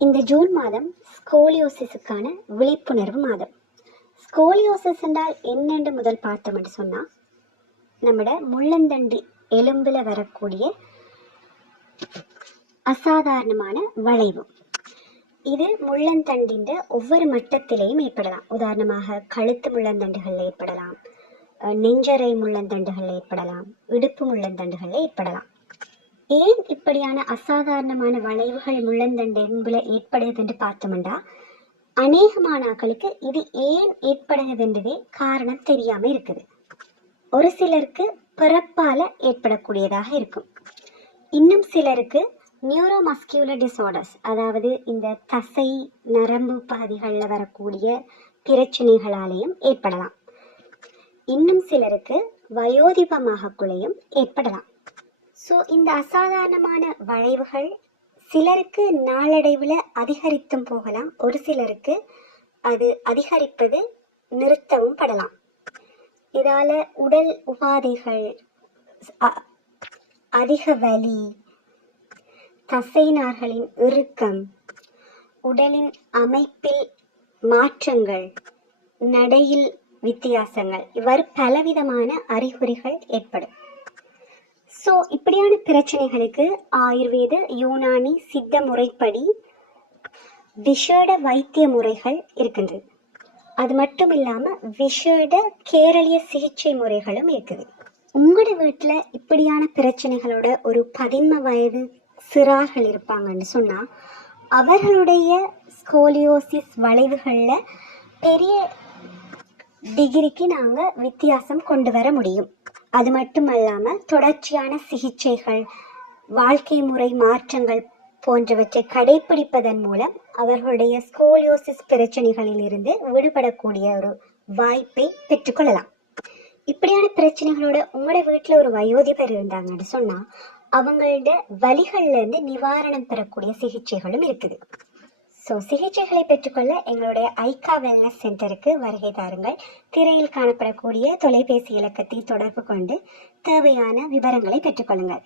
இந்த ஜூன் மாதம் ஸ்கோலியோசிஸுக்கான விழிப்புணர்வு மாதம். ஸ்கோலியோசிஸ் என்றால் என்னென்று முதல் பார்த்தோம் என்று சொன்னால் நம்மட முள்ளந்தண்டு எலும்பில் வரக்கூடிய அசாதாரணமான வளைவு. இது முள்ளந்தண்டின் ஒவ்வொரு மட்டத்திலையும் ஏற்படலாம். உதாரணமாக கழுத்து முள்ளந்தண்டுகளில் ஏற்படலாம் அஹ் நெஞ்சறை ஏற்படலாம் இடுப்பு முள்ளந்தண்டுகள் ஏற்படலாம். ஏன் இப்படியான அசாதாரணமான வளைவுகள் முள்ளந்தண்டு எலும்புல ஏற்படுது என்று பார்த்தோம்டா அநேகமான ஆட்களுக்கு இது ஏன் ஏற்படுகிறதுன்றதே காரணம் தெரியாம இருக்குது. ஒரு சிலருக்கு பிறப்பால ஏற்படக்கூடியதாக இருக்கும். இன்னும் சிலருக்கு நியூரோமஸ்கியூலர் டிசார்டர்ஸ் அதாவது இந்த தசை நரம்பு பகுதிகளில் வரக்கூடிய பிரச்சனைகளாலேயும் ஏற்படலாம். இன்னும் சிலருக்கு வயோதிபமாக குலையும் ஏற்படலாம். ஸோ இந்த அசாதாரணமான வளைவுகள் சிலருக்கு நாளடைவில் அதிகரித்தும் போகலாம். ஒரு சிலருக்கு அது அதிகரிப்பது நிறுத்தவும் படலாம். இதால உடல் உபாதைகள் அ- அதிக வலி தசைநார்களின் இறுக்கம் உடலின் அமைப்பில் மாற்றங்கள் நடையில் வித்தியாசங்கள் இவ்வாறு பலவிதமான அறிகுறிகள் ஏற்படும். ஸோ இப்படியான பிரச்சனைகளுக்கு ஆயுர்வேத யூனானி சித்த முறைப்படி விஷேட வைத்திய முறைகள் இருக்கின்றது. அது மட்டும் இல்லாமல் விஷேட கேரளிய சிகிச்சை முறைகளும் இருக்குது. உங்களோட வீட்டில் இப்படியான பிரச்சனைகளோட ஒரு பதின்ம வயது சிறார்கள் இருப்பாங்கன்னு சொன்னால் அவர்களுடைய ஸ்கோலியோசிஸ் வளைவுகளில் பெரிய டிகிரிக்கு நாங்கள் வித்தியாசம் கொண்டு வர முடியும். அது மட்டும் அல்லாமல் தொடர்ச்சியான சிகிச்சைகள் வாழ்க்கை முறை மாற்றங்கள் போன்றவற்றை கடைபிடிப்பதன் மூலம் அவர்களுடைய ஸ்கோலியோசிஸ் பிரச்சனைகளில் இருந்து விடுபடக்கூடிய ஒரு வாய்ப்பை பெற்றுக்கொள்ளலாம். இப்படியான பிரச்சனைகளோட உங்களோட வீட்டில் ஒரு வயோதிபர் இருந்தாங்கன்னு சொன்னால் அவங்களோட வலிகள்ல இருந்து நிவாரணம் பெறக்கூடிய சிகிச்சைகளும் இருக்குது. ஸோ சிகிச்சைகளை பெற்றுக்கொள்ள எங்களுடைய ஐகா வெல்னஸ் சென்டருக்கு வருகை தாருங்கள். திரையில் காணப்படக்கூடிய தொலைபேசி இலக்கத்தை தொடர்பு கொண்டு தேவையான விவரங்களை பெற்றுக்கொள்ளுங்கள்.